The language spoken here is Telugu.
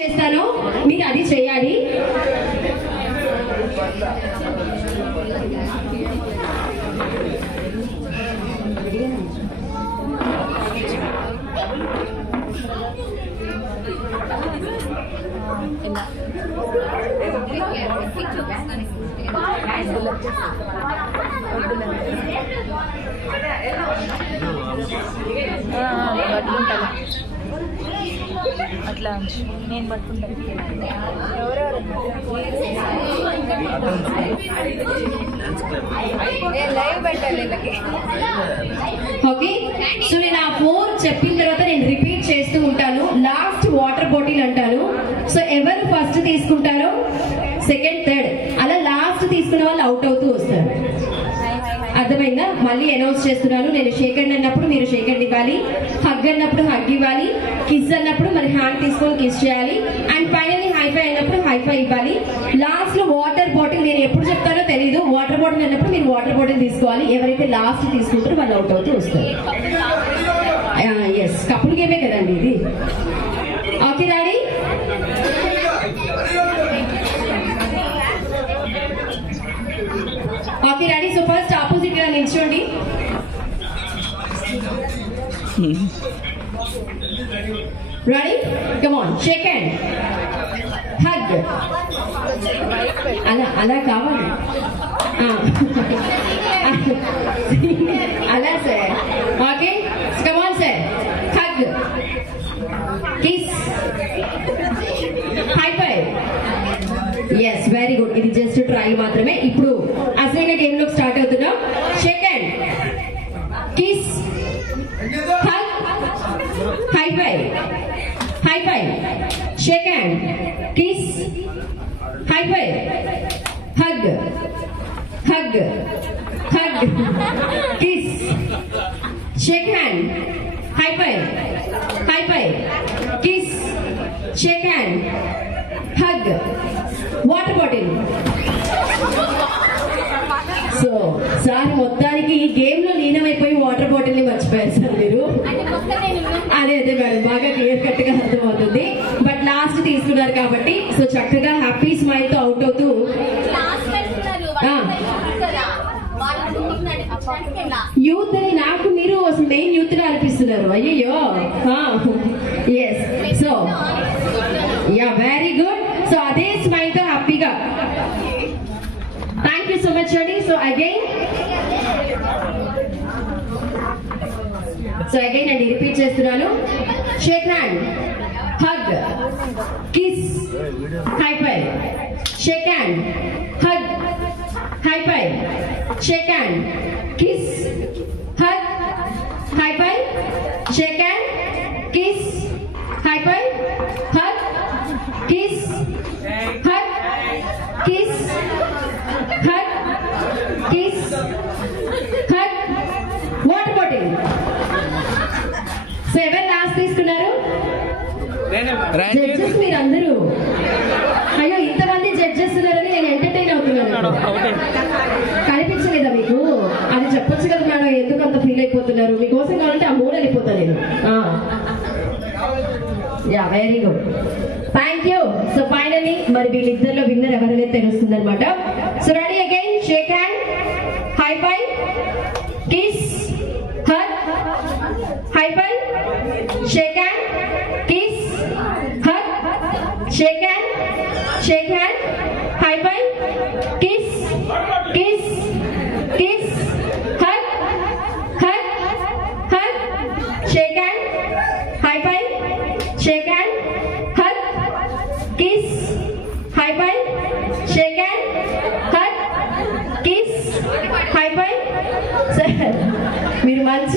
చేస్తాను, మీరు అది చేయాలి. అట్లా నేను పట్టుకుంటాను. లైవ్ పెట్టాలి. ఓకే, సో నేను ఆ 4 చెప్పిన తర్వాత నేను రిపీట్ చేస్తూ ఉంటాను. లాస్ట్ వాటర్ బాటిల్ అంటాను. సో ఎవరు ఫస్ట్ తీసుకుంటారో సెకండ్, థర్డ్ అలా లాస్ట్ తీసుకున్న వాళ్ళు అవుట్ అవుతూ వస్తారు. అర్థమైందా? మళ్ళీ అనౌన్స్ చేస్తున్నాను. నేను షేక్ హ్యాండ్ అన్నప్పుడు మీరు షేక్ హ్యాండ్ ఇవ్వాలి, హగ్ అన్నప్పుడు హగ్ ఇవ్వాలి, కిస్ అన్నప్పుడు మరి హ్యాండ్ తీసుకొని కిస్ చేయాలి, అండ్ ఫైనల్లీ హైఫై అయినప్పుడు హైఫై ఇవ్వాలి. లాస్ట్ లో వాటర్ బాటిల్ నేను ఎప్పుడు చెప్తానో తెలీదు. వాటర్ బాటిల్ అన్నప్పుడు మీరు వాటర్ బాటిల్ తీసుకోవాలి. ఎవరైతే లాస్ట్ తీసుకుంటారో వాళ్ళు అవుట్ అవుతూ వస్తారు. ఎస్, కపుల్ గేమే కదండి ఇది. Okay daddy, okay daddy. So first opposite గా నిల్చోండి. Ready? Come on, shake hand, hug. అలా కావాలి, అలా sir. Okay, come on sir, hug, kiss, high five. Yes, very good. ఇది జస్ట్ ట్రయల్ మాత్రమే. ఇప్పుడు అసలైన గేమ్ లో స్టార్ట్ అవుతున్నాం. Shake hand, kiss, hug, high five, high five, shake hand, kiss, high five, hug, hug, hug, kiss, shake hand, high five, high five, kiss, shake hand, hug, water bottle. So sir మొత్తానికి ఈ గేమ్ లో లీనమైపోయి వాటర్ బాటిల్ ని మర్చిపోయారు సార్ మీరు. అదే మేడం, బాగా క్లియర్ కట్ గా అర్థమవుతుంది. బట్ లాస్ట్ తీసుకున్నారు కాబట్టి సో చక్కగా హ్యాపీ స్మైల్ తో అవుట్ అవుతూ యూత్ అని నాకు మీరు అసలు మెయిన్ యూత్ గా అనిపిస్తున్నారు. అయ్యో, yes. So yeah, very good. So అదే స్మైల్ తో హ్యాపీగా. థ్యాంక్ యూ సో మచ్ అండి. సో అగైన్ అండి రిపీట్ చేస్తున్నాను. Shake hand, hug, kiss, high five, shake hand, hug, high five, shake hand, kiss, hug, high five, shake hand, kiss, high five, hug, kiss, hug, kiss, hug, kiss, hug, water bottle. So ఎవరు లాస్ట్ తీసుకున్నారు? జడ్జెస్ మీరందరూ. అయ్యో, ఇంతమంది జడ్జెస్ ఉన్నారని నేను ఎంటర్టైన్ అవుతున్నాను. కనిపించలేదా మీకు? అది చెప్పొచ్చు కదా మేడం, ఎందుకు అంత ఫీల్ అయిపోతున్నారు? మీకోసం కావాలంటే ఆ 3 వెళ్ళిపోతా నేను. Yeah, very good, thank you. So finally మరి వీళ్ళిద్దరిలో విన్నర్ ఎవరైనా తెలుస్తుంది అనమాట. So ready? Again Sheikh hand, high five, kiss, hug, high five, shake hand, kiss, hug, shake hand, Sheikh hand, high five, kiss, kiss, kiss, hug, hug, hug, Sheikh hand, high five, shake hand, hug, kiss, high five, shake hand, hug, kiss, high five. మీరు మంచి